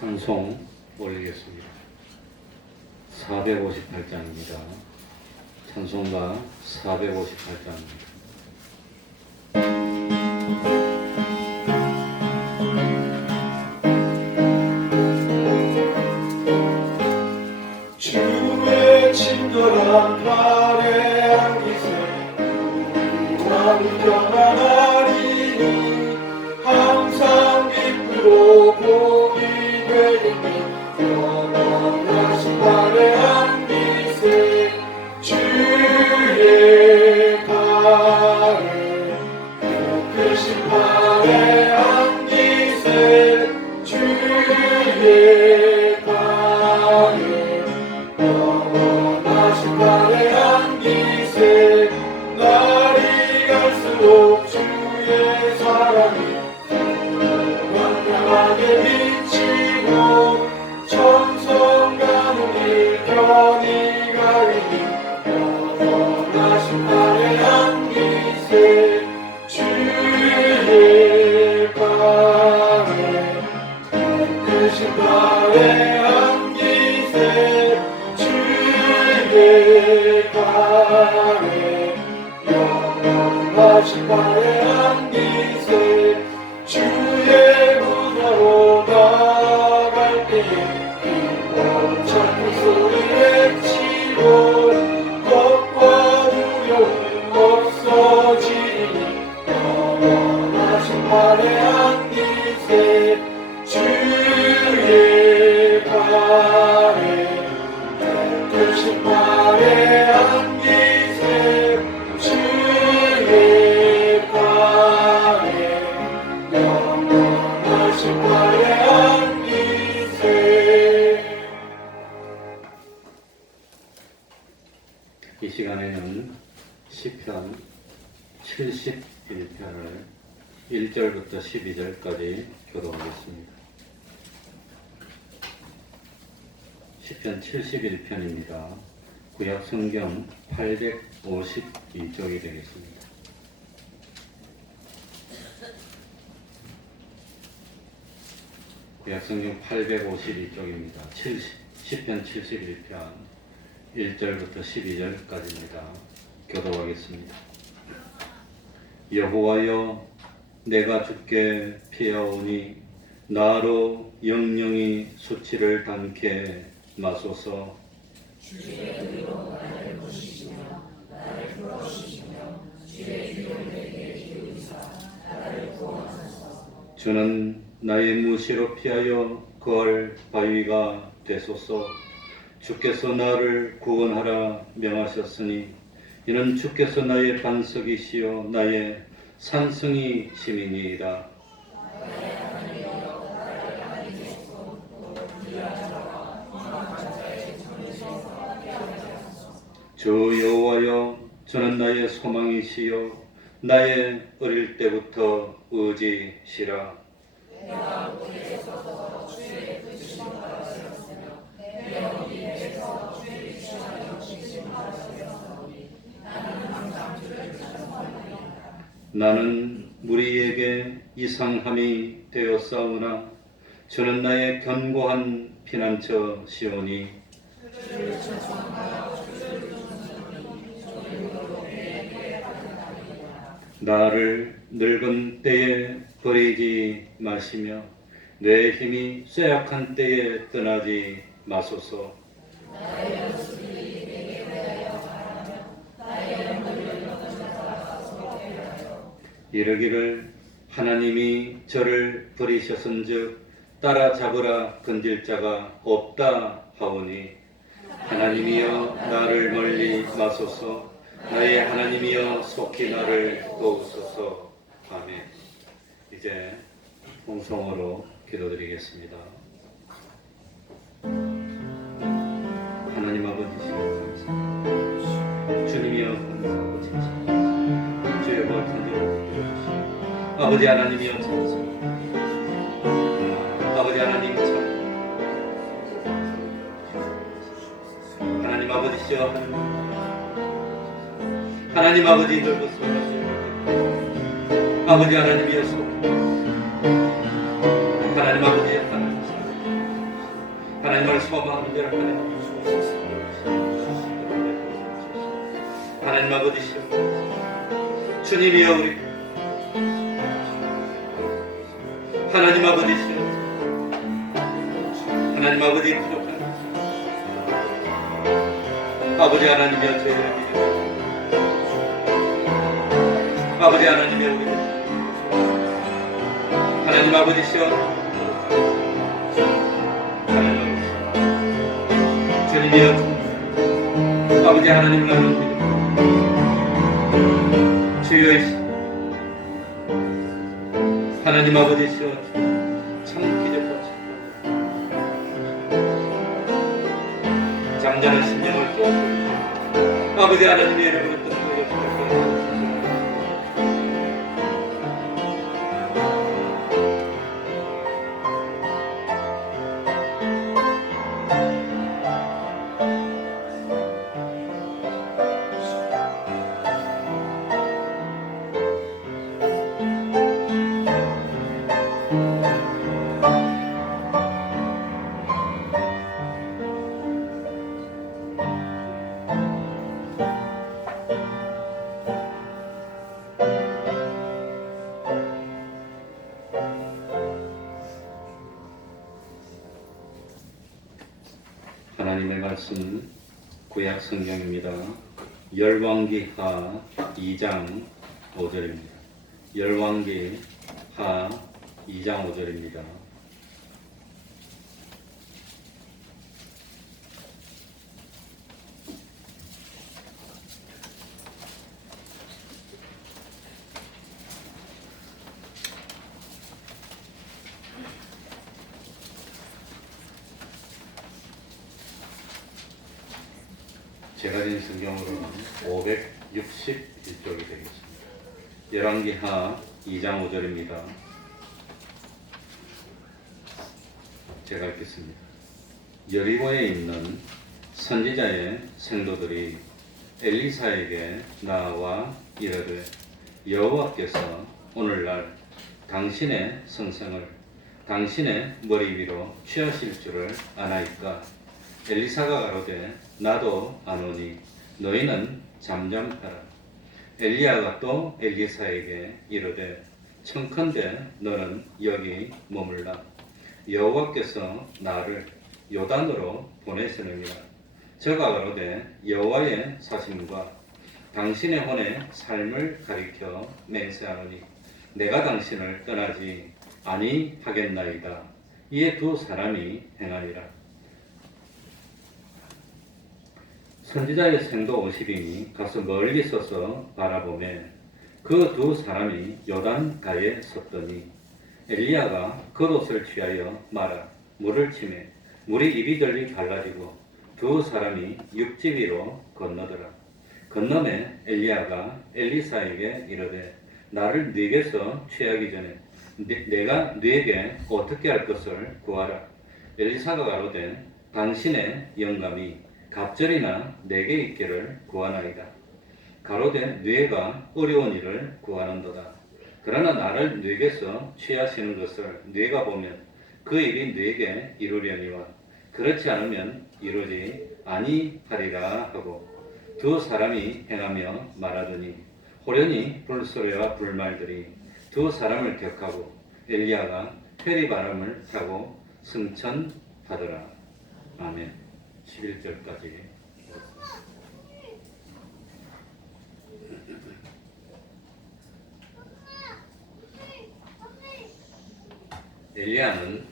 찬송 올리겠습니다. 458장입니다. 찬송가 458장입니다. 주의 친절한 발에 안기세 나는 평안하리니 항상 기쁘로 복이 되리니 영원하신 발에 안기세 주의 발에 크신 발에 안기세 주의 발에 영원하신 발에 안기세 날이 갈수록 주의 사랑이 광명하게 비치고 천성 가문이 편히 가리니 영원하신 발에 안기세 주의 발에 크신 발에 안기세 주의 발에 영원하신 발에 안기세 주의 부자로 나갈 때에 힘을 찾는 소리 외치고 겁과 두려움 없어지니 영원하신 발에 안기세 주의 발에 크신 발에 안기세 주의 발에 영원하신 발에 안기세. 이 시간에는 시편 71편을 1절부터 12절까지 교독하겠습니다. 시편 71편입니다. 구약 성경 852쪽이 되겠습니다. 구약 성경 852쪽입니다. 시편 71편 1절부터 12절까지입니다. 교독하겠습니다. 여호와여, 내가 주께 피하오니 나로 영영이 수치를 당케 마소서. 주의 의로 나를 보시시며 나를 풀어주시며 주의 이름을 내게 이루이사 나를 구원하소서. 주는 나의 무시로 피하여 거할 바위가 되소서. 주께서 나를 구원하라 명하셨으니 이는 주께서 나의 반석이시요 나의 산성이심이니이다. 주 여호와여, 저는 나의 소망이시요 나의 어릴 때부터 의지시라. 내가 우리에서도 주의 뜻을 받았으며 내 어디에서 주의 뜻을 받았으니 나는 항상 주를 찬송하리이다. 나는 무리에게 이상함이 되었사오나 저는 나의 견고한 피난처시오니 주를 찬송하며 주를 존중하니 조용으로 내게 받으리이다. 나를 늙은 때에 버리지 마시며 내 힘이 쇠약한 때에 떠나지 마소서. 나의 모습이 내게 대하여 바라며 나의 영혼을 너는 자가 소개하여 이르기를 하나님이 저를 버리셨은즉 따라잡으라 건질 자가 없다 하오니 하나님이여 나를 멀리 마소서. 나의 하나님이여 속히 나를 도우소서. 아멘. 이제 홍성으로 기도드리겠습니다. 하나님 아버지시여 감사합니다. 주님이여 감사하고 찬송합니다. 주의 벌탄지를 들어주시오. 아버지 하나님이여 찬송합니다. 아버지 하나님 참 하나님 아버지시여 하나님 아버지 넓었습니다. 아버지 하나님이여 속 하나님 아버지의 하나님 하나님 말씀과 마음대로 하나님 하나님 아버지시여 주님이여 우리 하나님 아버지시여 하나님 아버지 부족한 아버지 하나님이여 저희를 믿으시오 아버지 하나님이여 우리 하나님 아버지시여 하나님 아버지시여 주님이여 아버지 하나님을 나는 믿음 주여 하나님 아버지시여 참 기적과 잠자는 심령을 깨우쳐 아버지 하나님의 이름으로 뜻하여 주옵소서. 하나님의 말씀은 구약 성경입니다. 열왕기하 2장 5절입니다. 열왕기하 2장 5절입니다. 제가 진 성경으로는 561쪽이 되겠습니다. 열왕기하 2장 5절입니다. 제가 읽겠습니다. 여리고에 있는 선지자의 생도들이 엘리사에게 나와 이르되 여호와께서 오늘날 당신의 성생을 당신의 머리 위로 취하실 줄을 아나이까. 엘리사가 가로되 나도 아노니 너희는 잠잠하라. 엘리야가 또 엘리사에게 이르되 청컨대 너는 여기 머물라. 여호와께서 나를 요단으로 보내시느니라. 저가 가로되 여호와의 사심과 당신의 혼의 삶을 가리켜 맹세하노니 내가 당신을 떠나지 아니하겠나이다. 이에 두 사람이 행하니라. 선지자의 생도 50인이 가서 멀리 서서 바라보매 그 두 사람이 요단가에 섰더니 엘리야가 겉옷을 취하여 말아 물을 치매 물이 이리저리 갈라지고 두 사람이 육지 위로 건너더라. 건너매 엘리야가 엘리사에게 이르되 나를 네게서 취하기 전에 내가 네게 어떻게 할 것을 구하라. 엘리사가 가로되 당신의 영감이 갑절이나 내게 있기를 구하나이다. 가로되 네가 어려운 일을 구하는도다. 그러나 나를 네게서 취하시는 것을 네가 보면 그 일이 네게 이루려니와 그렇지 않으면 이루지 아니하리라 하고 두 사람이 행하며 말하더니 호련히 불소리와 불말들이 두 사람을 격하고 엘리야가 회리바람을 타고 승천하더라. 아멘. 11절까지 엘리야는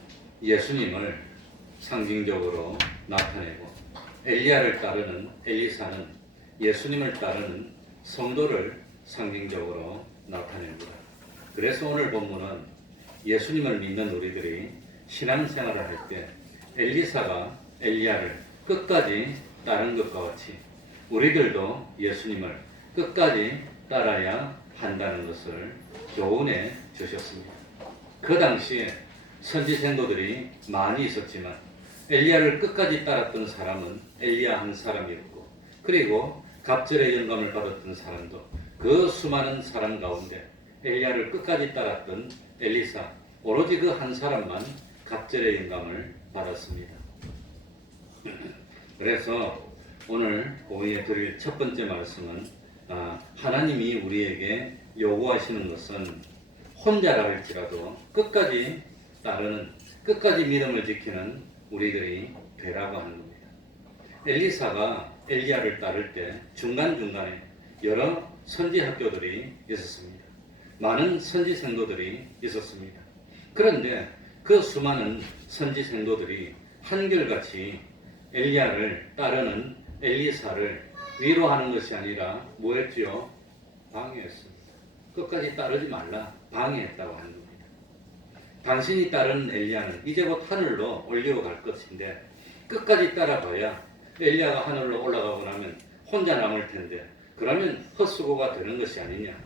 예수님을 상징적으로 나타내고 엘리야를 따르는 엘리사는 예수님을 따르는 성도를 상징적으로 나타냅니다. 그래서 오늘 본문은 예수님을 믿는 우리들이 신앙생활을 할 때 엘리사가 엘리야를 끝까지 따른 것과 같이 우리들도 예수님을 끝까지 따라야 한다는 것을 교훈해 주셨습니다. 그 당시에 선지 생도들이 많이 있었지만 엘리야를 끝까지 따랐던 사람은 엘리야 한 사람이었고 그리고 갑절의 영감을 받았던 사람도 그 수많은 사람 가운데 엘리야를 끝까지 따랐던 엘리사 오로지 그 한 사람만 갑절의 영감을 받았습니다. 그래서 오늘 오후에 드릴 첫 번째 말씀은 하나님이 우리에게 요구하시는 것은 혼자라 할지라도 끝까지 따르는, 끝까지 믿음을 지키는 우리들이 되라고 하는 겁니다. 엘리사가 엘리야를 따를 때 중간중간에 여러 선지 학교들이 있었습니다. 많은 선지 생도들이 있었습니다. 그런데 그 수많은 선지 생도들이 한결같이 엘리야를 따르는 엘리사를 위로하는 것이 아니라 뭐했지요? 방해했습니다. 끝까지 따르지 말라, 방해했다고 하는 겁니다. 당신이 따르는 엘리야는 이제 곧 하늘로 올려갈 것인데 끝까지 따라봐야 엘리야가 하늘로 올라가고 나면 혼자 남을 텐데 그러면 헛수고가 되는 것이 아니냐.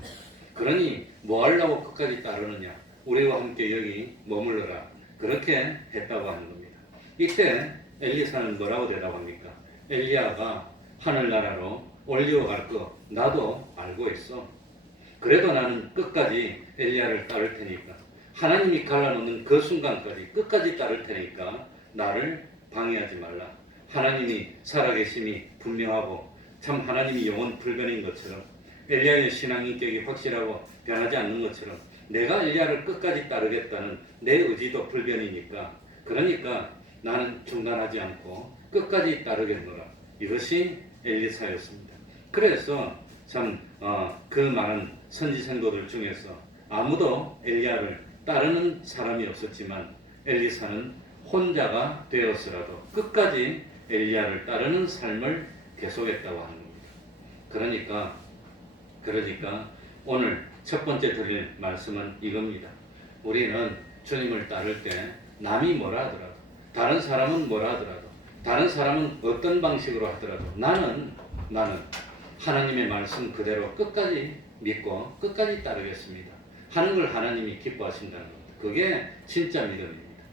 그러니 뭐 하려고 끝까지 따르느냐. 우리와 함께 여기 머물러라. 그렇게 했다고 하는 겁니다. 이때 엘리사는 뭐라고 대답합니까? 엘리야가 하늘나라로 올려갈 거 나도 알고 있어. 그래도 나는 끝까지 엘리야를 따를 테니까, 하나님이 갈라놓는 그 순간까지 끝까지 따를 테니까 나를 방해하지 말라. 하나님이 살아계심이 분명하고 참 하나님이 영원 불변인 것처럼, 엘리야의 신앙 인격이 확실하고 변하지 않는 것처럼 내가 엘리야를 끝까지 따르겠다는 내 의지도 불변이니까, 그러니까 나는 중단하지 않고 끝까지 따르겠노라. 이것이 엘리사였습니다. 그래서 참 그 많은 선지 생도들 중에서 아무도 엘리야를 따르는 사람이 없었지만 엘리사는 혼자가 되었으라도 끝까지 엘리야를 따르는 삶을 계속했다고 하는 겁니다. 그러니까 오늘 첫 번째 드릴 말씀은 이겁니다. 우리는 주님을 따를 때 남이 뭐라 하더라도, 다른 사람은 뭐라 하더라도, 다른 사람은 어떤 방식으로 하더라도 나는 하나님의 말씀 그대로 끝까지 믿고 끝까지 따르겠습니다 하는 걸 하나님이 기뻐하신다는 겁니다. 그게 진짜 믿음입니다.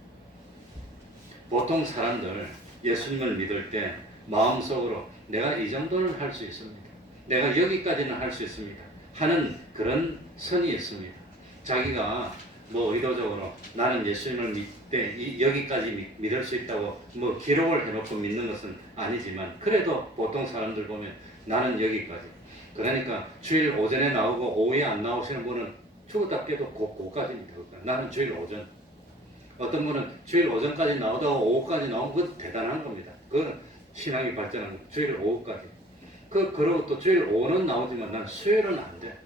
보통 사람들 예수님을 믿을 때 마음속으로 내가 이 정도는 할 수 있습니다, 내가 여기까지는 할 수 있습니다 하는 그런 선이 있습니다. 자기가 뭐 의도적으로 나는 예수님을 믿되 여기까지 믿을 수 있다고 뭐 기록을 해놓고 믿는 것은 아니지만, 그래도 보통 사람들 보면 나는 여기까지. 그러니까 주일 오전에 나오고 오후에 안 나오시는 분은 죽었다 깨도 고까지입니다. 나는 주일 오전. 어떤 분은 주일 오전까지 나오다가 오후까지 나오면 그것도 대단한 겁니다. 그건 신앙이 발전한 겁니다. 주일 오후까지. 그러고 또 주일 오후는 나오지만 난 수요일은 안 돼.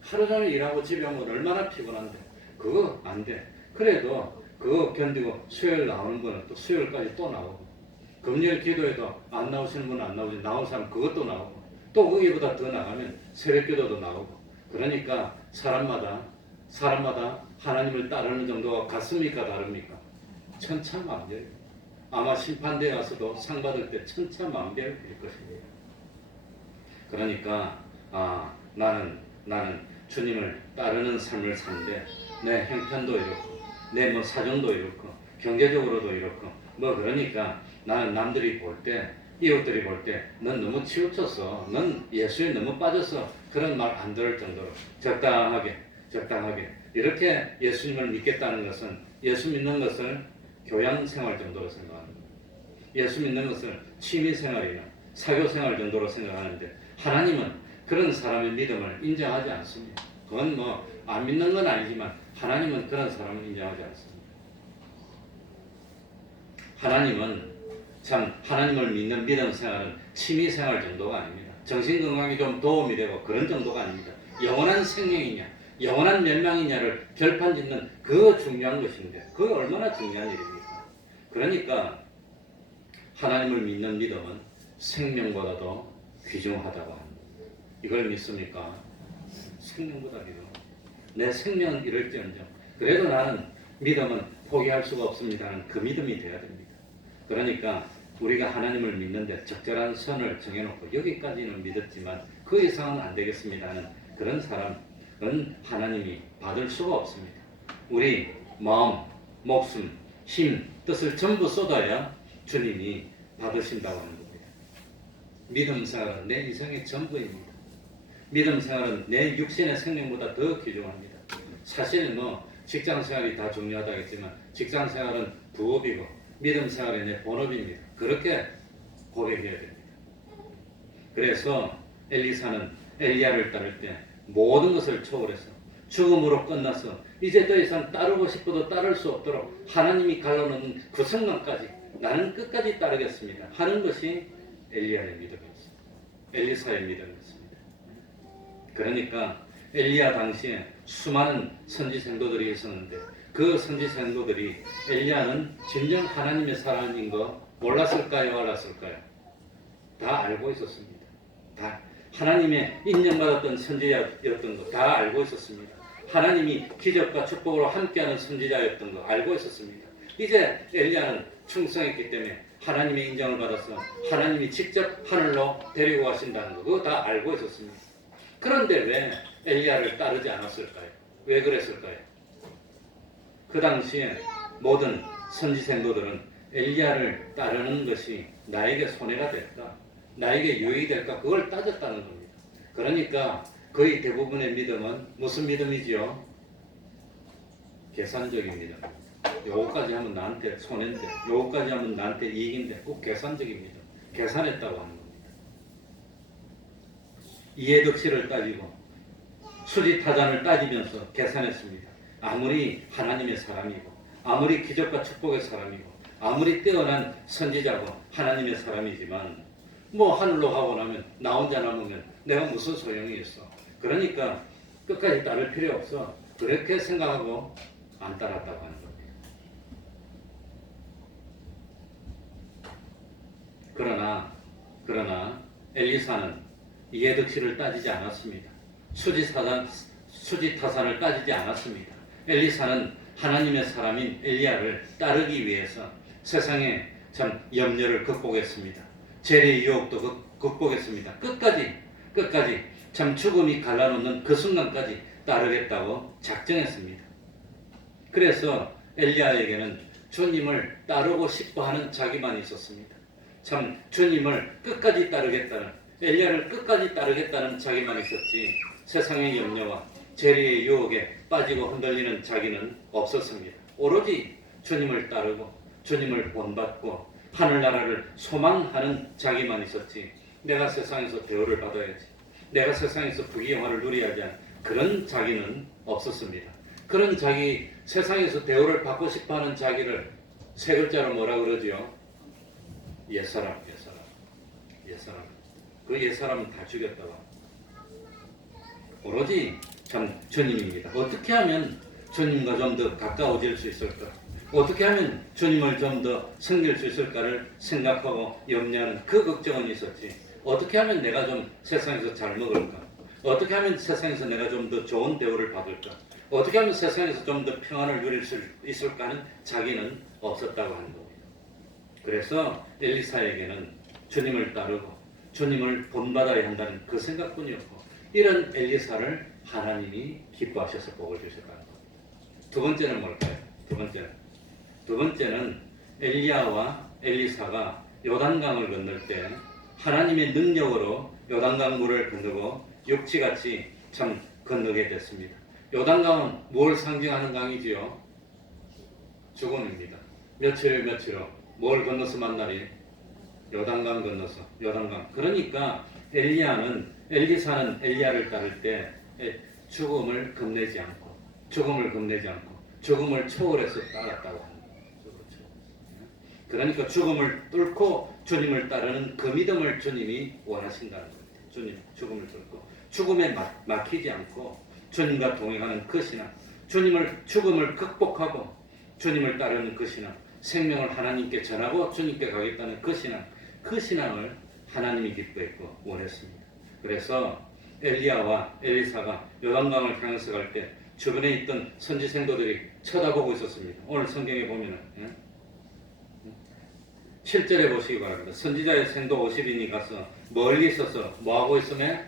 하루 종일 일하고 집에 오면 얼마나 피곤한데. 그거 안 돼. 그래도 그거 견디고 수요일 나오는 분은 또 수요일까지 또 나오고, 금요일 기도에도 안 나오시는 분은 안 나오지, 나온 사람 그것도 나오고, 또 거기보다 더 나가면 새벽 기도도 나오고. 그러니까 사람마다 하나님을 따르는 정도가 같습니까 다릅니까? 천차만별. 아마 심판대에 가서도 상 받을 때 천차만별일 것입니다. 그러니까 나는 주님을 따르는 삶을 사는데 내 형편도 이렇고 내 뭐 사정도 이렇고 경제적으로도 이렇고 뭐 그러니까 나는 남들이 볼 때, 이웃들이 볼 때 넌 너무 치우쳤어, 넌 예수에 너무 빠졌어, 그런 말 안 들을 정도로 적당하게 이렇게 예수님을 믿겠다는 것은, 예수 믿는 것을 교양생활 정도로 생각합니다. 예수 믿는 것을 취미생활이나 사교생활 정도로 생각하는데 하나님은 그런 사람의 믿음을 인정하지 않습니다. 그건 뭐 안 믿는 건 아니지만 하나님은 그런 사람을 인정하지 않습니다. 하나님은 참 하나님을 믿는 믿음 생활은 취미생활 정도가 아닙니다. 정신건강에 좀 도움이 되고 그런 정도가 아닙니다. 영원한 생명이냐 영원한 멸망이냐를 결판짓는 그 중요한 것인데, 그게 얼마나 중요한 일입니까? 그러니까 하나님을 믿는 믿음은 생명보다도 귀중하다고 합니다. 이걸 믿습니까? 생명보다 귀중하다. 내 생명은 이럴지언정 그래도 나는 믿음은 포기할 수가 없습니다는 그 믿음이 되어야 됩니다. 그러니까 우리가 하나님을 믿는데 적절한 선을 정해놓고 여기까지는 믿었지만 그 이상은 안 되겠습니다 하는 그런 사람은 하나님이 받을 수가 없습니다. 우리 마음, 목숨, 힘, 뜻을 전부 쏟아야 주님이 받으신다고 하는 겁니다. 믿음 생활은 내 인생의 전부입니다. 믿음 생활은 내 육신의 생명보다 더 귀중합니다. 사실은 뭐 직장 생활이 다 중요하다겠지만 직장 생활은 부업이고 믿음 생활이 내 본업입니다. 그렇게 고백해야 됩니다. 그래서 엘리사는 엘리야를 따를 때 모든 것을 초월해서 죽음으로 끝나서 이제 더 이상 따르고 싶어도 따를 수 없도록 하나님이 갈라놓은 그 순간까지 나는 끝까지 따르겠습니다 하는 것이 엘리야의 믿음이었습니다. 엘리사의 믿음이었습니다. 그러니까 엘리야 당시에 수많은 선지 생도들이 있었는데 그 선지 생도들이 엘리야는 진정 하나님의 사람인 거 몰랐을까요? 알았을까요? 다 알고 있었습니다. 다 하나님의 인정받았던 선지자였던 거 다 알고 있었습니다. 하나님이 기적과 축복으로 함께하는 선지자였던 거 알고 있었습니다. 이제 엘리야는 충성했기 때문에 하나님의 인정을 받아서 하나님이 직접 하늘로 데리고 가신다는 거 그거 다 알고 있었습니다. 그런데 왜 엘리야를 따르지 않았을까요? 왜 그랬을까요? 그 당시에 모든 선지 생도들은 엘리야를 따르는 것이 나에게 손해가 될까? 나에게 유익이 될까? 그걸 따졌다는 겁니다. 그러니까 거의 대부분의 믿음은 무슨 믿음이지요? 계산적인 믿음. 요거까지 하면 나한테 손해인데, 요거까지 하면 나한테 이익인데, 꼭 계산적인 믿음. 계산했다고 하는 겁니다. 이해득실을 따지고 수지타산을 따지면서 계산했습니다. 아무리 하나님의 사람이고, 아무리 기적과 축복의 사람이고, 아무리 뛰어난 선지자고 하나님의 사람이지만 뭐 하늘로 가고 나면 나 혼자 남으면 내가 무슨 소용이 있어. 그러니까 끝까지 따를 필요 없어. 그렇게 생각하고 안 따랐다고 하는 겁니다. 그러나 엘리사는 이해득실을 따지지 않았습니다. 수지타산을 따지지 않았습니다. 엘리사는 하나님의 사람인 엘리야를 따르기 위해서 세상에 참 염려를 극복했습니다. 재리의 유혹도 극복했습니다. 끝까지 참 죽음이 갈라놓는 그 순간까지 따르겠다고 작정했습니다. 그래서 엘리야에게는 주님을 따르고 싶어하는 자기만 있었습니다. 참 주님을 끝까지 따르겠다는, 엘리야를 끝까지 따르겠다는 자기만 있었지 세상의 염려와 재리의 유혹에 빠지고 흔들리는 자기는 없었습니다. 오로지 주님을 따르고 주님을 본받고 하늘나라를 소망하는 자기만 있었지 내가 세상에서 대우를 받아야지, 내가 세상에서 부귀영화를 누려야지 하는 그런 자기는 없었습니다. 그런 자기, 세상에서 대우를 받고 싶어하는 자기를 세 글자로 뭐라 그러지요? 옛사람. 그 옛사람은 다 죽였다고. 오로지 참 주님입니다. 어떻게 하면 주님과 좀 더 가까워질 수 있을까? 어떻게 하면 주님을 좀 더 섬길 수 있을까를 생각하고 염려하는 그 걱정은 있었지. 어떻게 하면 내가 좀 세상에서 잘 먹을까? 어떻게 하면 세상에서 내가 좀 더 좋은 대우를 받을까? 어떻게 하면 세상에서 좀 더 평안을 누릴 수 있을까 하는 자기는 없었다고 하는 겁니다. 그래서 엘리사에게는 주님을 따르고 주님을 본받아야 한다는 그 생각뿐이었고, 이런 엘리사를 하나님이 기뻐하셔서 복을 주셨다는 겁니다. 두 번째는 뭘까요? 두 번째는 엘리야와 엘리사가 요단강을 건널 때 하나님의 능력으로 요단강 물을 건너고 육지같이 참 건너게 됐습니다. 요단강은 뭘 상징하는 강이지요? 죽음입니다. 며칠로 뭘 건너서 만나리? 요단강 건너서, 요단강. 그러니까 엘리사는 엘리야를 따를 때 죽음을 겁내지 않고 죽음을 초월해서 따랐다고 합니다. 그러니까 죽음을 뚫고 주님을 따르는 그 믿음을 주님이 원하신다는 겁니다. 죽음을 뚫고 죽음에 막히지 않고 주님과 동행하는 그 신앙, 죽음을 극복하고 주님을 따르는 그 신앙, 생명을 하나님께 전하고 주님께 가겠다는 그 신앙을 하나님이 기뻐했고 원했습니다. 그래서 엘리야와 엘리사가 요단강을 향해서 갈 때 주변에 있던 선지 생도들이 쳐다보고 있었습니다. 오늘 성경에 보면은 7절에 보시기 바랍니다. 선지자의 생도 50인이 가서 멀리 있어서 뭐하고 있으면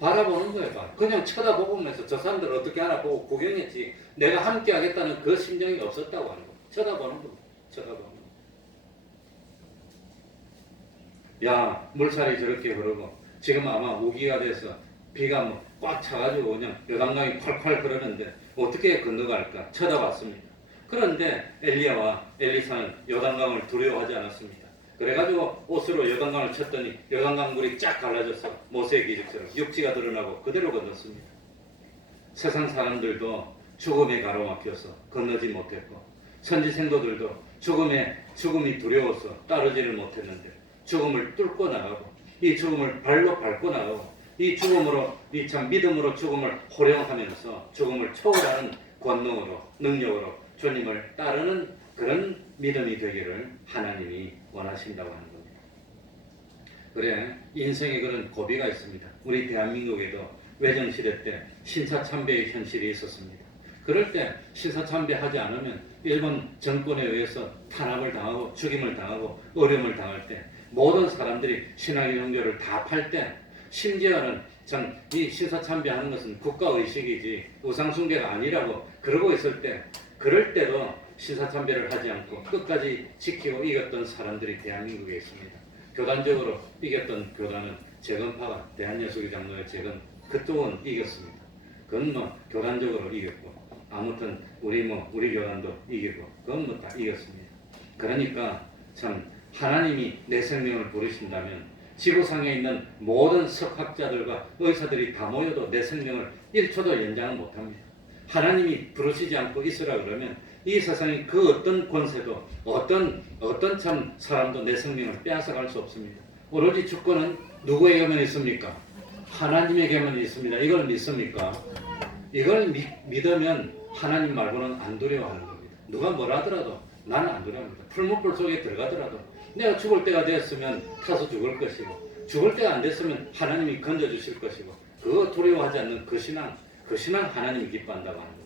바라보는 거예요. 그냥 쳐다보면서 저 사람들 어떻게 하나 보고 구경했지 내가 함께 하겠다는 그 심정이 없었다고 하는 거예요. 쳐다보는 겁니다. 야, 물살이 저렇게 흐르고 지금 아마 우기가 돼서 비가 꽉 차가지고 그냥 요단강이 콸콸 흐르는데 어떻게 건너갈까 쳐다봤습니다. 그런데 엘리야와 엘리사는 요단강을 두려워하지 않았습니다. 그래가지고 옷으로 요단강을 쳤더니 요단강 물이 쫙 갈라져서 모세의 기적처럼 육지가 드러나고 그대로 건넜습니다. 세상 사람들도 죽음에 가로막혀서 건너지 못했고 선지 생도들도 죽음이 두려워서 따르지를 못했는데 죽음을 뚫고 나가고 이 죽음을 발로 밟고 나가고 이 죽음으로 이 참 믿음으로 죽음을 호령하면서 죽음을 초월하는 권능으로 능력으로 주님을 따르는 그런 믿음이 되기를 하나님이 원하신다고 하는 겁니다. 그래 인생에 그런 고비가 있습니다. 우리 대한민국에도 외정시대 때 신사참배의 현실이 있었습니다. 그럴 때 신사참배하지 않으면 일본 정권에 의해서 탄압을 당하고 죽임을 당하고 어려움을 당할 때 모든 사람들이 신앙의 종교를 다 팔 때 심지어는 참 이 신사참배하는 것은 국가의식이지 우상숭배가 아니라고 그러고 있을 때 그럴 때도 신사참배를 하지 않고 끝까지 지키고 이겼던 사람들이 대한민국에 있습니다. 교단적으로 이겼던 교단은 재건파가 대한예수교 장로의 재건 그쪽은 이겼습니다. 그건 뭐 교단적으로 이겼고 아무튼 우리 교단도 이기고 그건 뭐 다 이겼습니다. 그러니까 참 하나님이 내 생명을 부르신다면 지구상에 있는 모든 석학자들과 의사들이 다 모여도 내 생명을 1초도 연장을 못합니다. 하나님이 부르시지 않고 있으라 그러면 이 세상의 그 어떤 권세도 어떤 참 사람도 내 생명을 빼앗아갈 수 없습니다. 오로지 주권은 누구에게만 있습니까? 하나님에게만 있습니다. 이걸 믿습니까? 이걸 믿으면 하나님 말고는 안 두려워하는 겁니다. 누가 뭐라 하더라도 나는 안 두려워합니다. 풀무불 속에 들어가더라도 내가 죽을 때가 됐으면 타서 죽을 것이고 죽을 때가 안 됐으면 하나님이 건져주실 것이고 그거 두려워하지 않는 그 신앙 하나님이 기뻐한다고 하는 겁니다.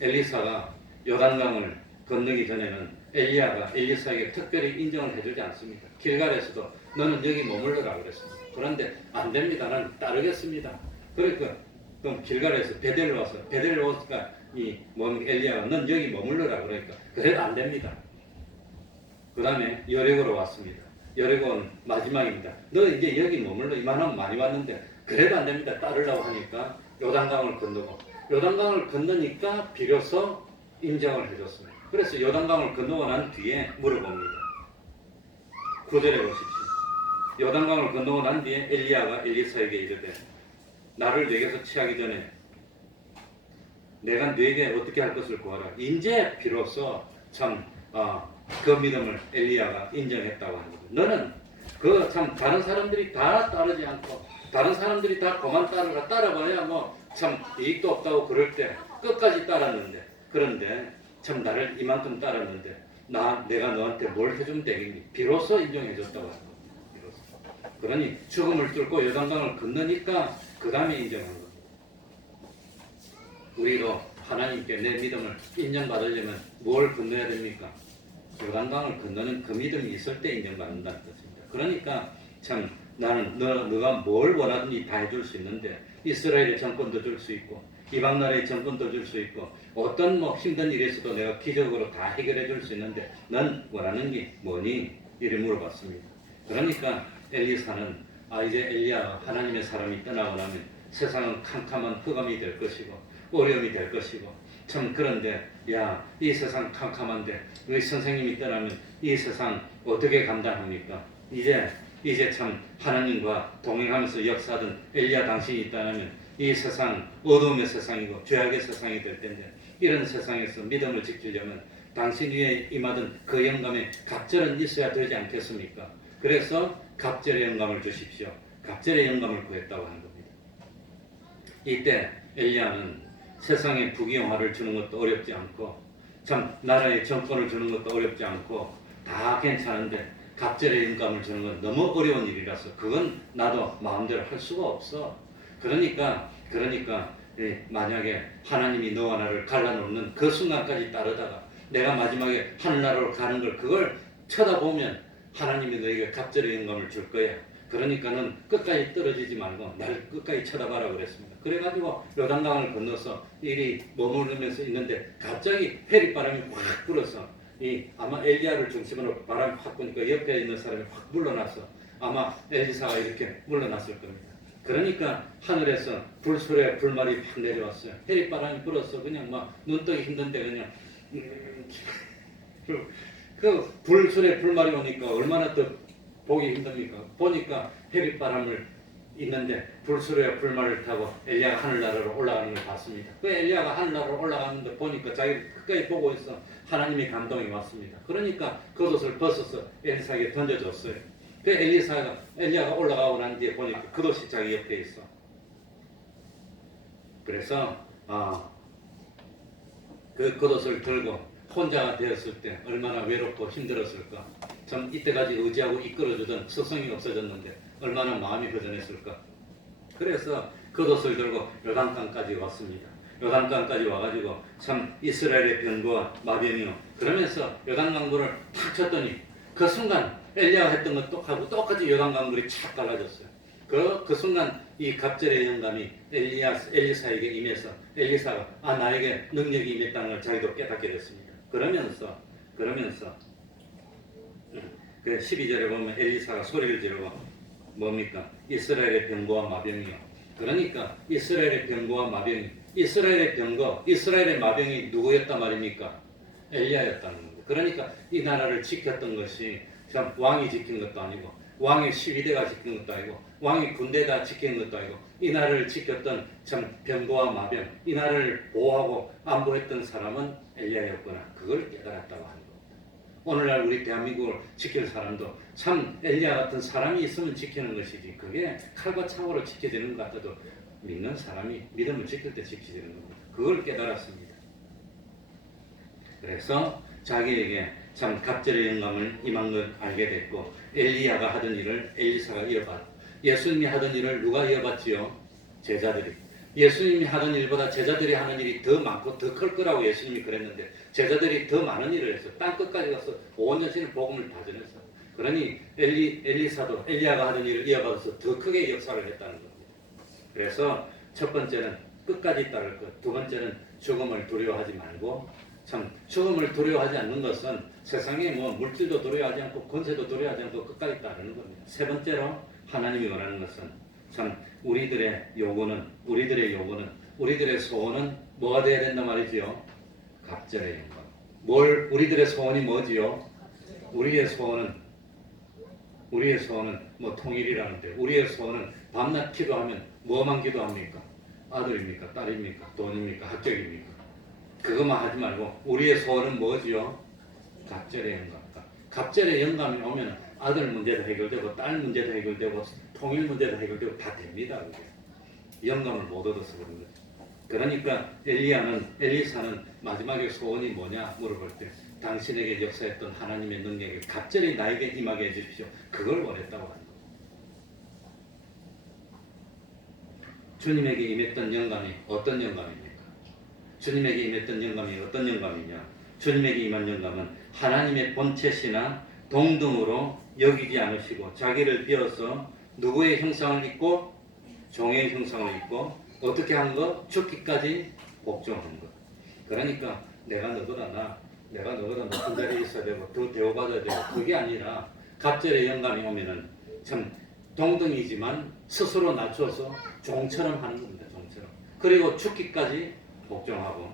엘리사가 요단강을 건너기 전에는 엘리야가 엘리사에게 특별히 인정을 해주지 않습니다. 길갈에서도 너는 여기 머물러라 그랬습니다. 그런데 안 됩니다. 나는 따르겠습니다. 그러니까 그럼 길갈에서 베델로 와서 엘리야가 넌 여기 머물러라 그러니까 그래도 안 됩니다. 그 다음에 여리고로 왔습니다. 여리고는 마지막입니다. 너 이제 여기 머물러 이만하면 많이 왔는데 그래도 안 됩니다. 따르려고 하니까 요단강을 건너고 요단강을 건너니까 비로소 인정을 해줬습니다. 그래서 요단강을 건너고 난 뒤에 물어봅니다. 9절에 보십시오. 요단강을 건너고 난 뒤에 엘리야가 엘리사에게 이르되 나를 내게서 취하기 전에 내가 네게 어떻게 할 것을 구하라. 이제 비로소 그 믿음을 엘리야가 인정했다고 하는 거죠. 너는 그 참 다른 사람들이 다 따르지 않고 다른 사람들이 다 그만 따라봐야 뭐 참 이익도 없다고 그럴 때 끝까지 따랐는데 그런데 참 나를 이만큼 따랐는데 내가 너한테 뭘 해주면 되겠니? 비로소 인정해줬다고 하는 겁니다. 비로소. 그러니 죽음을 뚫고 요단강을 건너니까 그 다음에 인정한 겁니다. 우리도 하나님께 내 믿음을 인정받으려면 뭘 건너야 됩니까? 요단강을 건너는 그 믿음이 있을 때 인정받는다는 뜻입니다. 그러니까 참 나는 너가 뭘 원하든지 다 해줄 수 있는데 이스라엘의 정권도 줄 수 있고 이방 나라의 정권도 줄 수 있고 어떤 힘든 일이 있어도 내가 기적으로 다 해결해 줄 수 있는데 넌 원하는 게 뭐니? 이를 물어봤습니다. 그러니까 엘리사는 이제 엘리야 하나님의 사람이 떠나고 나면 세상은 캄캄한 흑암이 될 것이고 어려움이 될 것이고 참 그런데 이 세상 캄캄한데 우리 선생님이 떠나면 이 세상 어떻게 감당합니까? 이제 참 하나님과 동행하면서 역사하던 엘리야 당신이 있다면 이 세상 어두움의 세상이고 죄악의 세상이 될 텐데 이런 세상에서 믿음을 지키려면 당신 위에 임하던 그 영감에 갑절은 있어야 되지 않겠습니까? 그래서 갑절의 영감을 주십시오. 갑절의 영감을 구했다고 하는 겁니다. 이때 엘리야는 세상에 부귀영화를 주는 것도 어렵지 않고 참 나라의 정권을 주는 것도 어렵지 않고 다 괜찮은데 갑절의 영감을 주는 건 너무 어려운 일이라서 그건 나도 마음대로 할 수가 없어. 그러니까 만약에 하나님이 너와 나를 갈라놓는 그 순간까지 따르다가 내가 마지막에 하늘나라로 가는 걸 그걸 쳐다보면 하나님이 너에게 갑절의 영감을 줄 거야. 그러니까는 끝까지 떨어지지 말고 나를 끝까지 쳐다봐라 그랬습니다. 그래가지고 요단강을 건너서 이리 머무르면서 있는데 갑자기 해리바람이 확 불어서 아마 엘리야를 중심으로 바람이 확 부니까 옆에 있는 사람이 확 물러나서 아마 엘리사가 이렇게 물러났을 겁니다. 그러니까 하늘에서 불소리와 불말이 확 내려왔어요. 해리바람이 불어서 그냥 막 눈 뜨기 힘든데 그냥 그 불술에 불말이 오니까 얼마나 더 보기 힘듭니까? 보니까 해릿바람을 있는데 불술에 불말을 타고 엘리야가 하늘나라로 올라가는 걸 봤습니다. 그 엘리야가 하늘나라로 올라가는데 보니까 자기 끝까지 보고 있어. 하나님의 감동이 왔습니다. 그러니까 겉옷을 벗어서 엘리사에게 던져줬어요. 그 엘리야가 올라가고 난 뒤에 보니까 겉옷이 자기 옆에 있어. 그래서 그 겉옷을 들고 혼자가 되었을 때 얼마나 외롭고 힘들었을까. 참 이때까지 의지하고 이끌어주던 스승이 없어졌는데 얼마나 마음이 허전했을까. 그래서 겉옷을 들고 요단강까지 왔습니다. 요단강까지 와가지고 참 이스라엘의 병거와 마병이요. 그러면서 요단강물을 탁 쳤더니 그 순간 엘리야가 했던 것하고 똑같이 요단강물이 착 갈라졌어요. 그 순간 이 갑절의 영감이 엘리사에게 임해서 엘리사가 나에게 능력이 임했다는 걸 자기도 깨닫게 됐습니다. 그러면서 그 12절에 보면 엘리사가 소리를 지르고 뭡니까? 이스라엘의 병거와 마병이요. 그러니까 이스라엘의 병거와 마병이 이스라엘의 병거, 이스라엘의 마병이 누구였단 말입니까? 엘리야였다는 겁니다. 그러니까 이 나라를 지켰던 것이 참 왕이 지킨 것도 아니고 왕의 12대가 지킨 것도 아니고 왕이 군대가 지킨 것도 아니고 이 나라를 지켰던 참 병거와 마병, 이 나라를 보호하고 안보했던 사람은 엘리야였구나. 그걸 깨달았다고 하는 겁니다. 오늘날 우리 대한민국을 지킬 사람도 참 엘리야 같은 사람이 있으면 지키는 것이지 그게 칼과 창으로 지켜지는 것 같아도 믿는 사람이 믿음을 지킬 때 지키는 겁니다. 그걸 깨달았습니다. 그래서 자기에게 참 갑절의 영감을 임한 걸 알게 됐고 엘리야가 하던 일을 엘리사가 이어받았고 예수님이 하던 일을 누가 이어받지요? 제자들이. 예수님이 하던 일보다 제자들이 하는 일이 더 많고 더 클 거라고 예수님이 그랬는데 제자들이 더 많은 일을 했어. 땅 끝까지 가서 온 전신의 복음을 다 전했어. 그러니 엘리사도 엘리야가 하던 일을 이어받아서 더 크게 역사를 했다는 겁니다. 그래서 첫 번째는 끝까지 따를 것, 두 번째는 죽음을 두려워하지 말고 참 죽음을 두려워하지 않는 것은 세상에 뭐 물질도 두려워하지 않고 권세도 두려워하지 않고 끝까지 따르는 겁니다. 세 번째로 하나님이 원하는 것은 참 우리들의 소원은 뭐가 돼야 된단 말이지요? 갑절의 영광. 우리들의 소원이 뭐지요? 우리의 소원은 뭐 통일이라는데 우리의 소원은 밤낮 기도하면 뭐만 기도합니까? 아들입니까? 딸입니까? 돈입니까? 합격입니까? 그것만 하지 말고 우리의 소원은 뭐지요? 갑절의 영광. 갑절의 영감이 오면 아들 문제도 해결되고 딸 문제도 해결되고 통일 문제도 해결되고 다 됩니다. 영감을 못 얻어서 그런 거죠. 그러니까 엘리사는 마지막에 소원이 뭐냐 물어볼 때 당신에게 역사했던 하나님의 능력을 갑절히 나에게 임하게 해주십시오. 그걸 원했다고 하는 거예요. 주님에게 임했던 영감이 어떤 영감입니까? 주님에게 임했던 영감이 어떤 영감이냐? 주님에게 임한 영감은 하나님의 본체시나 동등으로 여기지 않으시고 자기를 비워서 누구의 형상을 입고 종의 형상을 입고 어떻게 한 것? 죽기까지 복종한 것. 그러니까 내가 너보다 높은 자리에 있어야 되고 더 대우받아야 되고 그게 아니라 갑절의 영감이 오면은 참 동등이지만 스스로 낮춰서 종처럼 하는 겁니다. 종처럼. 그리고 죽기까지 복종하고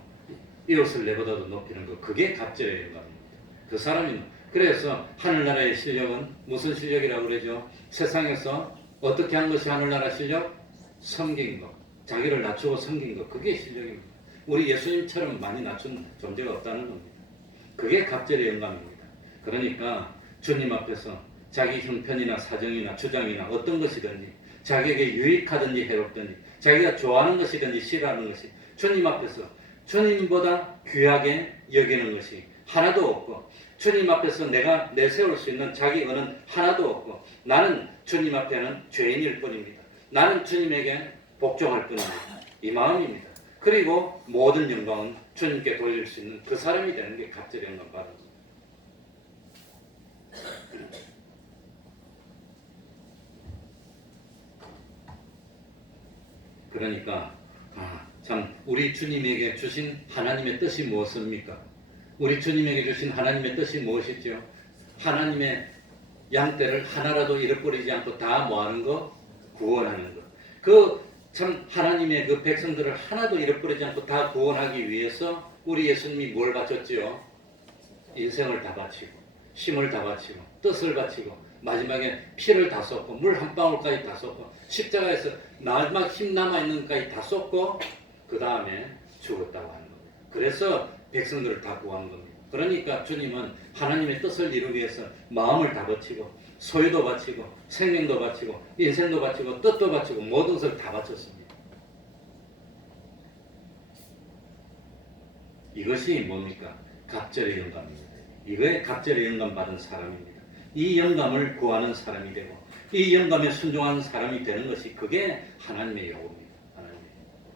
이웃을 내보다도 높이는 것. 그게 갑절의 영감입니다. 그 사람이 그래서 하늘나라의 실력은 무슨 실력이라고 그러죠? 세상에서 어떻게 한 것이 하늘나라 실력? 섬긴 것. 자기를 낮추고 섬긴 것. 그게 실력입니다. 우리 예수님처럼 많이 낮춘 존재가 없다는 겁니다. 그게 갑절의 영감입니다. 그러니까 주님 앞에서 자기 형편이나 사정이나 주장이나 어떤 것이든지 자기에게 유익하든지 해롭든지 자기가 좋아하는 것이든지 싫어하는 것이 주님 앞에서 주님보다 귀하게 여기는 것이 하나도 없고 주님 앞에서 내가 내세울 수 있는 자기 은은 하나도 없고 나는 주님 앞에는 죄인일 뿐입니다. 나는 주님에게 복종할 뿐입니다. 이 마음입니다. 그리고 모든 영광은 주님께 돌릴 수 있는 그 사람이 되는 게 갑절의 영광 받은 겁니다. 그러니까 참 우리 주님에게 주신 하나님의 뜻이 무엇입니까? 우리 주님에게 주신 하나님의 뜻이 무엇이죠? 하나님의 양떼를 하나라도 잃어버리지 않고 다 뭐하는 거? 구원하는 것. 그 참 하나님의 그 백성들을 하나도 잃어버리지 않고 다 구원하기 위해서 우리 예수님이 뭘 바쳤지요? 인생을 다 바치고 힘을 다 바치고 뜻을 바치고 마지막에 피를 다 쏟고 물 한 방울까지 다 쏟고 십자가에서 마지막 힘 남아있는 것까지 다 쏟고 그 다음에 죽었다고 하는 겁니다. 그래서 백성들을 다 구한 겁니다. 그러니까 주님은 하나님의 뜻을 이루기 위해서 마음을 다 바치고 소유도 바치고 생명도 바치고 인생도 바치고 뜻도 바치고 모든 것을 다 바쳤습니다. 이것이 뭡니까? 갑절의 영감입니다. 이거에 갑절의 영감 받은 사람입니다. 이 영감을 구하는 사람이 되고 이 영감에 순종하는 사람이 되는 것이 그게 하나님의 요구입니다. 하나님의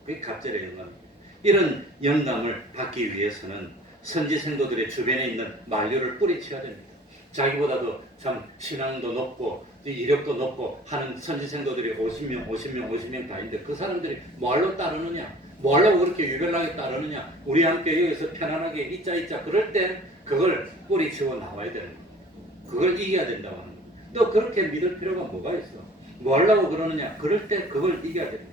그게 갑절의 영감입니다. 이런 영감을 받기 위해서는 선지생도들의 주변에 있는 만류를 뿌리쳐야 됩니다. 자기보다도 참 신앙도 높고 이력도 높고 하는 선지생도들이 50명 다 있는데 그 사람들이 뭐하러 따르느냐? 뭐하려고 그렇게 유별나게 따르느냐? 우리 함께 여기서 편안하게 있자 그럴 때 그걸 뿌리치고 나와야 되는 거예요. 그걸 이겨야 된다고 하는 거예요. 또 그렇게 믿을 필요가 뭐가 있어? 뭐하려고 그러느냐? 그럴 때 그걸 이겨야 됩니다.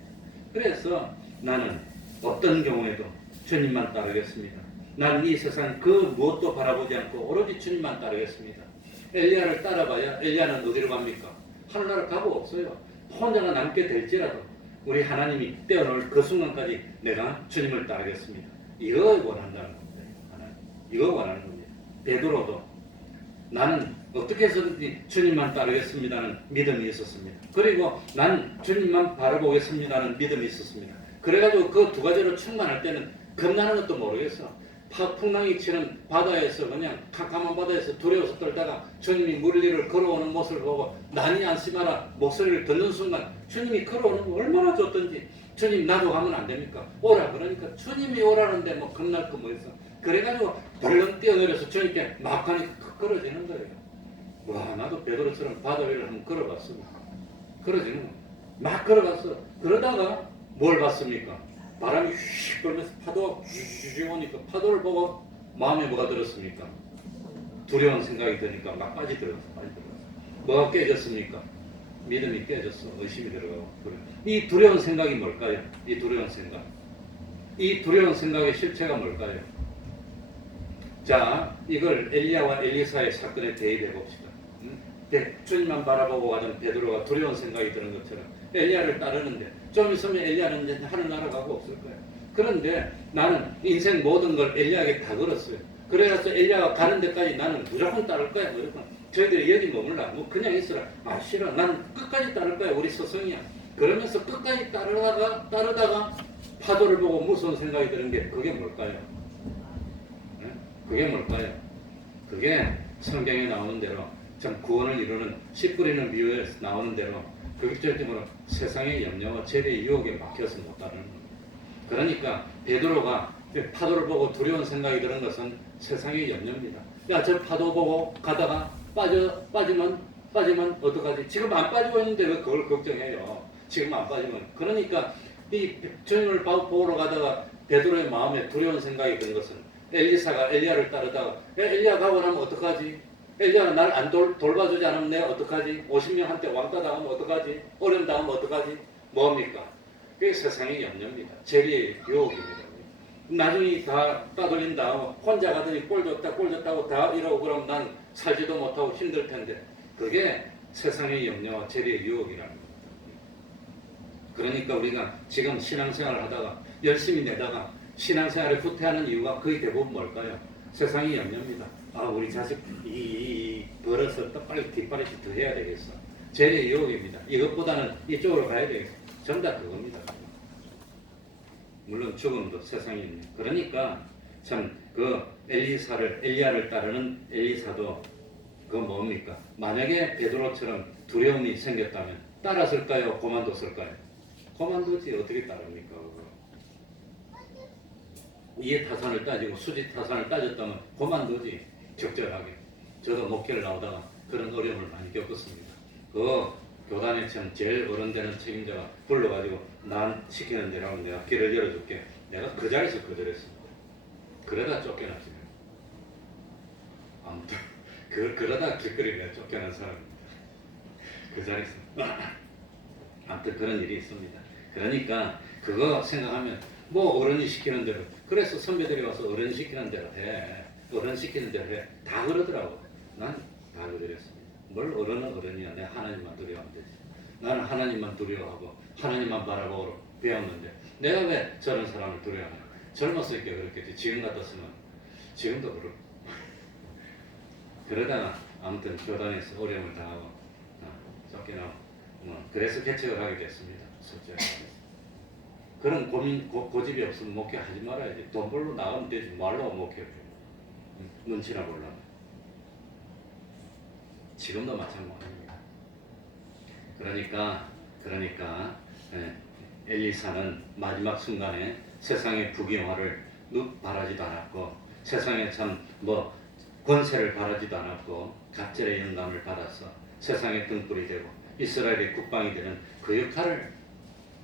그래서 나는 어떤 경우에도 주님만 따르겠습니다. 나는 이 세상 그 무엇도 바라보지 않고 오로지 주님만 따르겠습니다. 엘리야를 따라봐야 엘리야는 어디로 갑니까? 하늘나라 가고 없어요. 혼자가 남게 될지라도 우리 하나님이 떼어놓을 그 순간까지 내가 주님을 따르겠습니다. 이거 원한다는 겁니다. 하나님. 이거 원하는 겁니다. 베드로도 나는 어떻게 해서든지 주님만 따르겠습니다는 믿음이 있었습니다. 그리고 난 주님만 바라보겠습니다는 믿음이 있었습니다. 그래가지고 그 두 가지로 충만할 때는 겁나는 것도 모르겠어. 풍랑이 치는 바다에서 그냥 캄캄한 바다에서 두려워서 떨다가 주님이 물 위를 걸어오는 모습을 보고 난이 안심하라 목소리를 듣는 순간 주님이 걸어오는 거 얼마나 좋던지 주님 나도 가면 안 됩니까? 오라 그러니까 주님이 오라는데 뭐 겁날 거 뭐 있어. 그래가지고 벌렁 뛰어내려서 주님께 막 하니까 걸어지는 거예요. 와 나도 베드로처럼 바다 위를 한번 걸어봤습니다. 걸어지는 거. 막 걸어갔어. 그러다가 뭘 봤습니까? 바람이 휙 불면서 파도가 휘 오니까 파도를 보고 마음에 뭐가 들었습니까? 두려운 생각이 드니까 막 빠지더라고요. 뭐가 깨졌습니까? 믿음이 깨졌어. 의심이 들어가고. 이 두려운 생각이 뭘까요? 이 두려운 생각. 이 두려운 생각의 실체가 뭘까요? 자, 이걸 엘리야와 엘리사의 사건에 대입해 봅시다. 주님만 바라보고 가던 베드로가 두려운 생각이 드는 것처럼 엘리야를 따르는데 좀 있으면 엘리야는 이제 하늘나라 가고 없을 거예요. 그런데 나는 인생 모든 걸 엘리야에게 다 걸었어요. 그래서 엘리야가 가는 데까지 나는 무조건 따를 거야. 무조건. 저희들이 여기 머물라. 뭐 그냥 있어라. 아 싫어. 난 끝까지 따를 거야. 우리 스승이야. 그러면서 끝까지 따르다가 파도를 보고 무서운 생각이 드는 게 그게 뭘까요? 네? 그게 뭘까요? 그게 성경에 나오는 대로 참 구원을 이루는 씨 뿌리는 비유에 나오는 대로 극적으로 세상의 염려와 재리의 유혹에 막혀서 못 따르는 겁니다. 그러니까 베드로가 파도를 보고 두려운 생각이 드는 것은 세상의 염려입니다. 야, 저 파도 보고 가다가 빠지면 어떡하지? 지금 안 빠지고 있는데 왜 그걸 걱정해요? 지금 안 빠지면. 그러니까 이 주님을 보러 가다가 베드로의 마음에 두려운 생각이 든 것은 엘리사가 엘리야를 따르다가 엘리야 가고 나면 어떡하지? 엘리야가 나를 안 돌봐주지 않으면 내가 어떡하지? 50명한테 왕따 당하면 어떡하지? 어려움 당하면 어떡하지? 뭡니까? 그게 세상의 염려입니다. 재리의 유혹입니다. 나중에 다 따돌린 다음 혼자 가더니 꼴 좋다고 다 이러고 그러면 난 살지도 못하고 힘들 텐데 그게 세상의 염려와 재리의 유혹이라는 겁니다. 그러니까 우리가 지금 신앙생활을 하다가 열심히 내다가 신앙생활에 후퇴하는 이유가 거의 대부분 뭘까요? 세상의 염려입니다. 아 우리 자식 이 벌어서 또 빨리 뒷바라지 더 해야 되겠어. 재리의 유혹입니다. 이것보다는 이쪽으로 가야 되겠어. 전부 다 그겁니다. 물론 죽음도 세상에 있네. 그러니까 참 그 엘리야를 따르는 엘리사도 그 뭡니까? 만약에 베드로처럼 두려움이 생겼다면 따랐을까요? 고만뒀을까요? 고만두지. 어떻게 따릅니까? 이해타산을 따지고 수지타산을 따졌다면 고만두지. 적절하게. 저도 목회를 나오다가 그런 어려움을 많이 겪었습니다. 그 교단에 참 제일 어른되는 책임자가 불러가지고 난 시키는 대로 하면 내가 길을 열어줄게. 내가 그 자리에서 거절했어. 그러다 쫓겨났어요. 아무튼 그러다 길거리에 쫓겨난 사람입니다. 그 자리에서. 아무튼 그런 일이 있습니다. 그러니까 그거 생각하면 뭐 어른이 시키는 대로. 그래서 선배들이 와서 어른 시키는 대로 해. 어른 시키는 대로 해. 다 그러더라고. 난 다 그랬습니다. 뭘 어른은 어른이야. 내가 하나님만 두려워하면 되지. 나는 하나님만 두려워하고 하나님만 바라보고 배웠는데 내가 왜 저런 사람을 두려워하냐. 젊었을 때 그렇겠지. 지금 같았으면 지금도 그렇고. 그러다가 아무튼 교단에서 어려움을 당하고 쫓겨나고 그래서 개척을 하게 됐습니다. 솔직히. 그런 고집이 없으면 목회하지 말아야지. 돈 벌러 나가면 되지. 말로 목회를. 눈치나 보려면. 지금도 마찬가지입니다. 그러니까 엘리사는 마지막 순간에 세상의 부귀영화를 바라지도 않았고 세상에 참 권세를 바라지도 않았고 갑절의 영감을 받아서 세상의 등불이 되고 이스라엘의 국방이 되는 그 역할을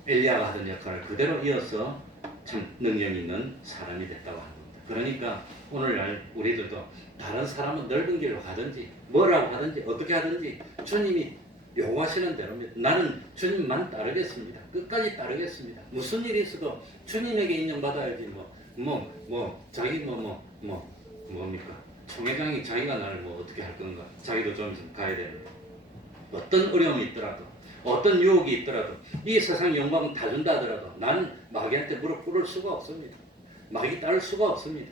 엘리야가 하던 역할을 그대로 이어서 참 능력 있는 사람이 됐다고 합니다. 그러니까 오늘날 우리들도 다른 사람은 넓은 길로 가든지 뭐라고 하든지 어떻게 하든지 주님이 요구하시는 대로입니다. 나는 주님만 따르겠습니다. 끝까지 따르겠습니다. 무슨 일이 있어도 주님에게 인정받아야지 자기 뭡니까? 총회장이 자기가 나를 어떻게 할 건가? 자기도 좀 가야 되는데 어떤 어려움이 있더라도 어떤 유혹이 있더라도 이 세상 영광은 다 준다 하더라도 나는 마귀한테 무릎 꿇을 수가 없습니다. 마귀 따를 수가 없습니다.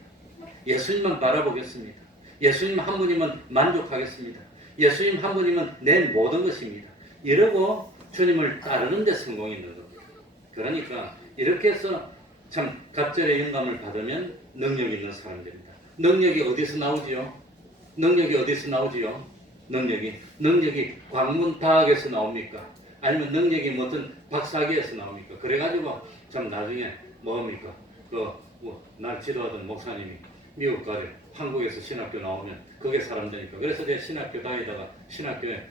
예수님만 바라보겠습니다. 예수님 한 분이면 만족하겠습니다. 예수님 한 분이면 내 모든 것입니다. 이러고 주님을 따르는 데 성공이 있는 겁니다. 그러니까 이렇게 해서 참 갑절의 영감을 받으면 능력 있는 사람들입니다. 능력이 어디서 나오지요? 능력이 광문다학에서 나옵니까? 아니면 능력이 무슨 박사기에서 나옵니까? 그래가지고 참 나중에 뭡니까? 날 지도하던 목사님이 미국 가래 한국에서 신학교 나오면 그게 사람 되니까. 그래서 내 신학교 다니다가 신학교에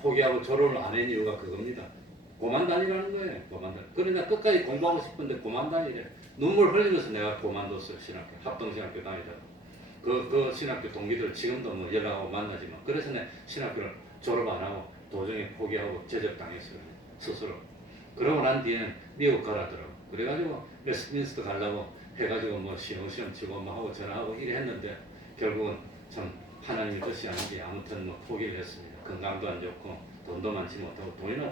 포기하고 졸업을 안 한 이유가 그겁니다. 고만 다니라는 거예요. 고만 다니. 그러니까 끝까지 공부하고 싶은데 고만 다니래. 눈물 흘리면서 내가 고만뒀어요. 신학교. 합동신학교 다니다가. 그 신학교 동기들 지금도 연락하고 만나지만 그래서 내 신학교를 졸업 안 하고 도중에 포기하고 제적당했어요. 스스로. 그러고 난 뒤에는 미국 가라더라고. 그래가지고 웨스트민스터 가려고 해가지고 시험 치고 하고 전화하고 이래 했는데 결국은 참 하나님의 뜻이 아닌지 아무튼 포기를 했습니다. 건강도 안 좋고 돈도 많지 못하고 돈이나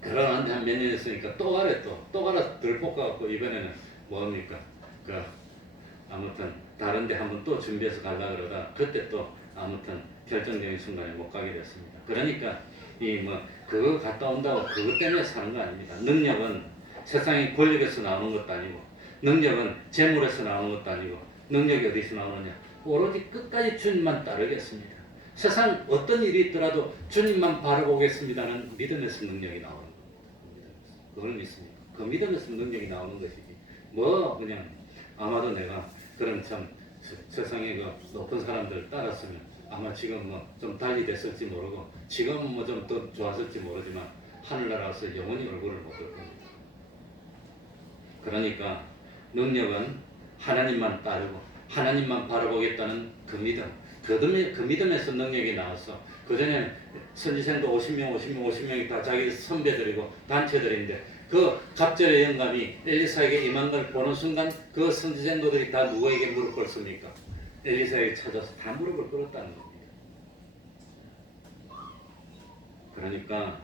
그러는데 한 몇 년 있으니까 또 가래 또 가라 덜 볶아갖고 이번에는 뭡니까 아무튼 다른데 한번 또 준비해서 가려고 그러다 그때 또 아무튼 결정적인 순간에 못 가게 됐습니다. 그러니까 그거 갔다 온다고 그것 때문에 사는 거 아닙니다. 능력은 세상의 권력에서 나오는 것도 아니고 능력은 재물에서 나오는 것도 아니고 능력이 어디서 나오느냐 오로지 끝까지 주님만 따르겠습니다. 세상 어떤 일이 있더라도 주님만 바라보겠습니다는 믿음에서 능력이 나오는 겁니다. 그걸 믿습니다. 그 믿음에서 능력이 나오는 것이지 그냥 아마도 내가 그런 참 세상의 그 높은 사람들 따랐으면 아마 지금 좀 달리 됐을지 모르고 지금은 좀 더 좋았을지 모르지만 하늘나라에서 영원히 얼굴을 못 볼 겁니다. 그러니까 능력은 하나님만 따르고 하나님만 바라보겠다는 그 믿음, 그 믿음에서 능력이 나와서 그전에 선지생도 50명이 다 자기 선배들이고 단체들인데 그 갑절의 영감이 엘리사에게 임한 걸 보는 순간 그 선지생도들이 다 누구에게 무릎 꿇습니까? 엘리사에게 찾아서 다 무릎을 꿇었다는 겁니다. 그러니까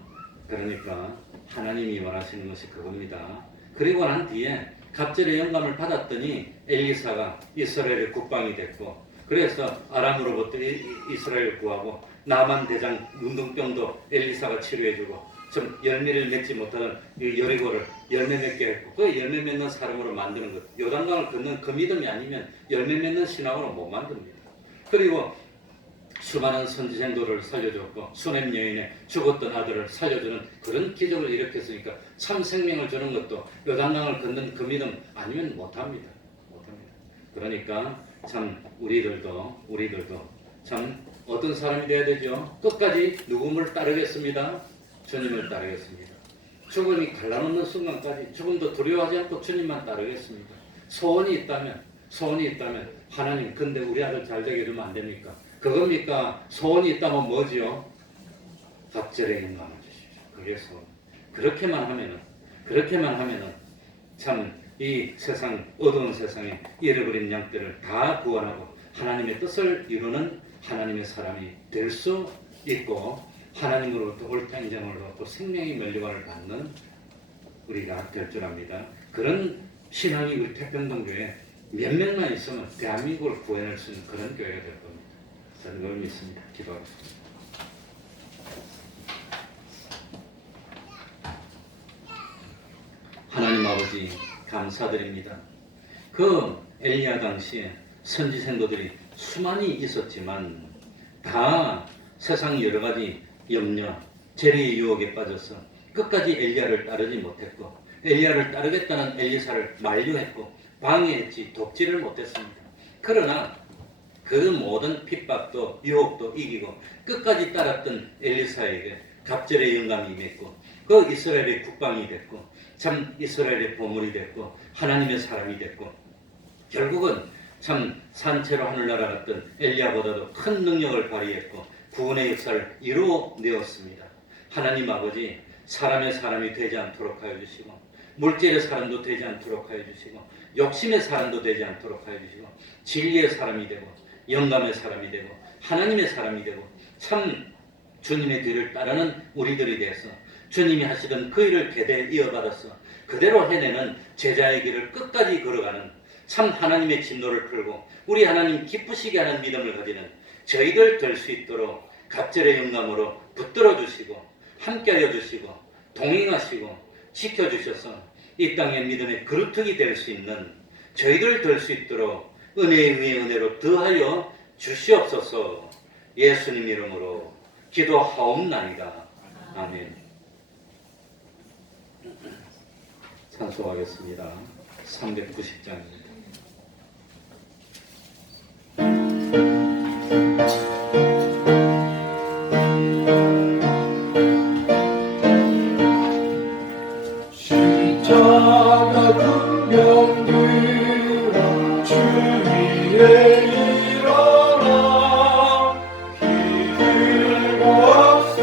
하나님이 원하시는 것이 그겁니다. 그리고 난 뒤에 갑절의 영감을 받았더니 엘리사가 이스라엘의 국방이 됐고 그래서 아람으로부터 이스라엘을 구하고 나만 대장 문둥병도 엘리사가 치료해주고 좀 열매를 맺지 못하던 이 여리고를 열매 맺게 했고 그 열매 맺는 사람으로 만드는 것 요단강을 걷는 그 믿음이 아니면 열매 맺는 신앙으로 못 만듭니다. 그리고 수많은 선지생도를 살려줬고 수냄 여인의 죽었던 아들을 살려주는 그런 기적을 일으켰으니까 참 생명을 주는 것도 요단강을 걷는 그 믿음 아니면 못합니다. 그러니까 참 우리들도 참 어떤 사람이 돼야 되죠? 끝까지 누구를 따르겠습니다. 주님을 따르겠습니다. 죽음이 갈라놓는 순간까지 죽음도 두려워하지 않고 주님만 따르겠습니다. 소원이 있다면 하나님 근데 우리 아들 잘 되게 해주면 안 됩니까? 그겁니까? 소원이 있다면 뭐지요? 갑절의 영광을 주십시오. 그게 소원. 그렇게만 하면은 참 이 세상 어두운 세상에 잃어버린 양떼를 다 구원하고 하나님의 뜻을 이루는 하나님의 사람이 될 수 있고 하나님으로부터 옳다 인정을 받고 생명의 면류관을 받는 우리가 될 줄 압니다. 그런 신앙이 우리 태평동교회 몇 명만 있으면 대한민국을 구해낼 수 있는 그런 교회가 될 겁니다. 저는 그걸 믿습니다. 기도하겠습니다. 하나님 아버지 감사드립니다. 그 엘리야 당시에 선지 생도들이 수많이 있었지만 다 세상 여러 가지 염려, 재리의 유혹에 빠져서 끝까지 엘리야를 따르지 못했고 엘리야를 따르겠다는 엘리사를 만류했고 방해했지 돕지를 못했습니다. 그러나 그 모든 핍박도 유혹도 이기고 끝까지 따랐던 엘리사에게 갑절의 영감이 임했고 그 이스라엘의 국방이 됐고 참 이스라엘의 보물이 됐고 하나님의 사람이 됐고 결국은 참 산채로 하늘나라 갔던 엘리야보다도 큰 능력을 발휘했고 구원의 역사를 이루어내었습니다. 하나님 아버지 사람의 사람이 되지 않도록 하여 주시고 물질의 사람도 되지 않도록 하여 주시고 욕심의 사람도 되지 않도록 하여 주시고 진리의 사람이 되고 영감의 사람이 되고 하나님의 사람이 되고 참 주님의 뒤를 따르는 우리들이 돼서 주님이 하시던 그 일을 대대 이어받아서 그대로 해내는 제자의 길을 끝까지 걸어가는 참 하나님의 진노를 풀고 우리 하나님 기쁘시게 하는 믿음을 가지는 저희들 될 수 있도록 갑절의 영감으로 붙들어 주시고 함께하여 주시고 동행하시고 지켜주셔서 이 땅의 믿음의 그루터기 될 수 있는 저희들 될 수 있도록 은혜에 위에 은혜로 더하여 주시옵소서. 예수님 이름으로 기도하옵나이다. 아멘. 찬송하겠습니다. 390장입니다. 십자가 군병들아 주 위에 일어나 피 들고 앞서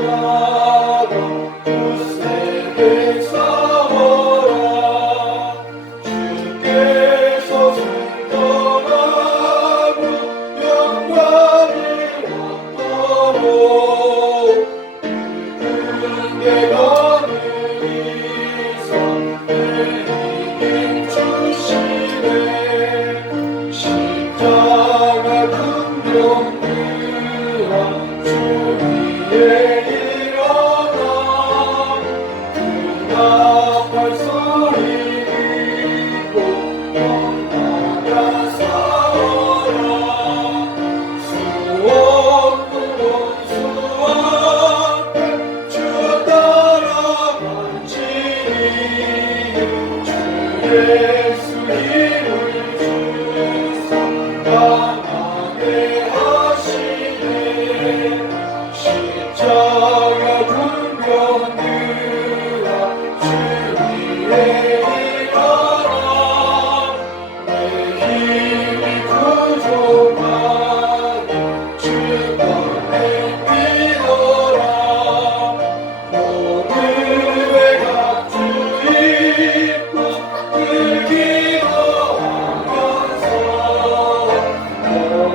나가 굳세게 싸워라 주께서 승천하고 영광을 얻도록 그에게 십자가 군병들아 주 위에 일어나 응답할 소리 듣고 영나라 싸워라 수원군 원수와 함께 주 따라갈지니 주 예수 힘을 강하게 하시네 십자가 군병들아 주 위에 일어나 내 힘이 부족하니 주 권에 믿어라 오늘의 각주 입고 늘 기도하면서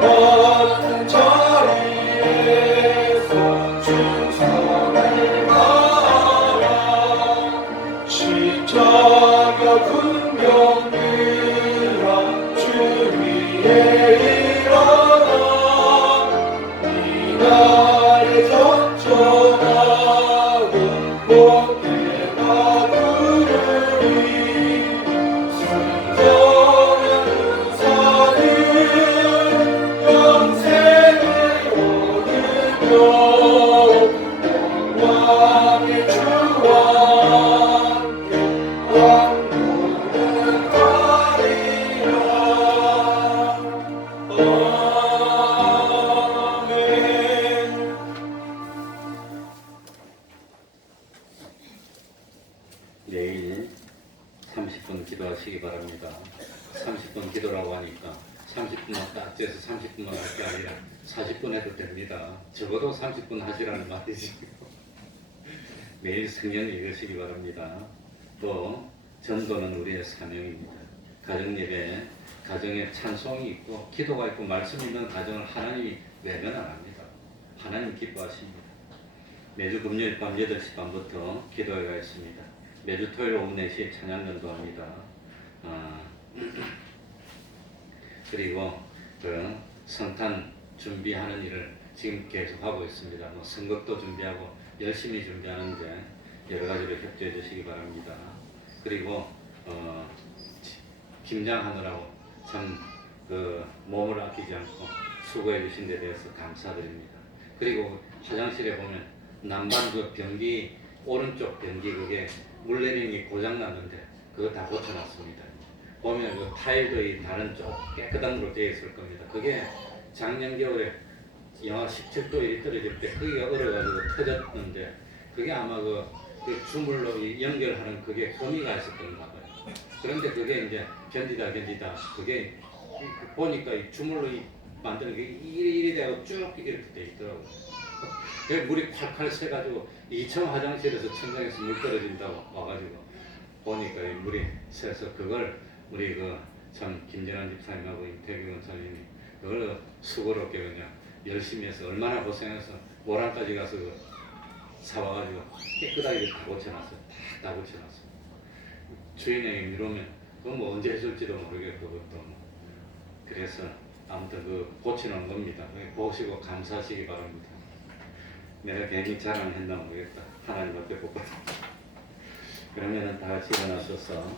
같은 자리에서 충성을 다하라 십자가 군병들아 주 위에 일어나 이 날에 전전하고 목회가 부르리 순전한 은사는 영생을 얻으며 영광의 주와 함께 왕노는 하리라. 아멘. 내일 30분 기도하시기 바랍니다. 30분 기도라고 하니까 30분만 딱 재서 30분만 할 게 아니라 40분 해도 됩니다. 적어도 30분 하시라는 말이지. 매일 성경 읽으시기 바랍니다. 또 전도는 우리의 사명입니다. 가정예배 가정에 찬송이 있고 기도가 있고 말씀이 있는 가정을 하나님이 외면 안 합니다. 하나님 기뻐하십니다. 매주 금요일 밤 8시 반부터 기도회가 있습니다. 매주 토요일 오후 4시에 찬양전도 합니다. 그리고 그 성탄 준비하는 일을 지금 계속 하고 있습니다. 뭐 선곡도 준비하고 열심히 준비하는데 여러 가지로 협조해 주시기 바랍니다. 그리고 김장하느라고 참 그 몸을 아끼지 않고 수고해 주신 데 대해서 감사드립니다. 그리고 화장실에 보면 난방 그 변기 오른쪽 변기 그게 물 내리는 게 고장 났는데 그거 다 고쳐놨습니다. 보면 그 타일도 이 다른 쪽 깨끗한 걸로 되어 있을 겁니다. 그게 작년 겨울에 영하 17도 일이 떨어질 때 거기가 얼어가지고 터졌는데 그게 아마 그 주물로 연결하는 그게 거미가 있었던가 봐요. 그런데 그게 이제 견디다 그게 보니까 이 주물로 만드는 게 이리 되고 쭉 이렇게 돼 있더라고요. 그래서 물이 콸콸 새가지고 2층 화장실에서 천장에서 물 떨어진다고 와가지고 보니까 이 물이 새서 그걸 우리 그 참 김재환 집사님하고 임태규 원사님이 그걸 수고롭게 그냥 열심히 해서 얼마나 고생해서 모란까지 가서 그 사와가지고 깨끗하게 다 고쳐놨어요. 다 고쳐놨어요. 주인에게 미루면 그건 뭐 언제 해줄지도 모르겠고 그것도 뭐. 그래서 아무튼 그 고치는 겁니다. 보시고 감사하시기 바랍니다. 내가 괜히 자랑했나 모르겠다. 하나님 앞에 보고. 그러면은 다 같이 일어나셔서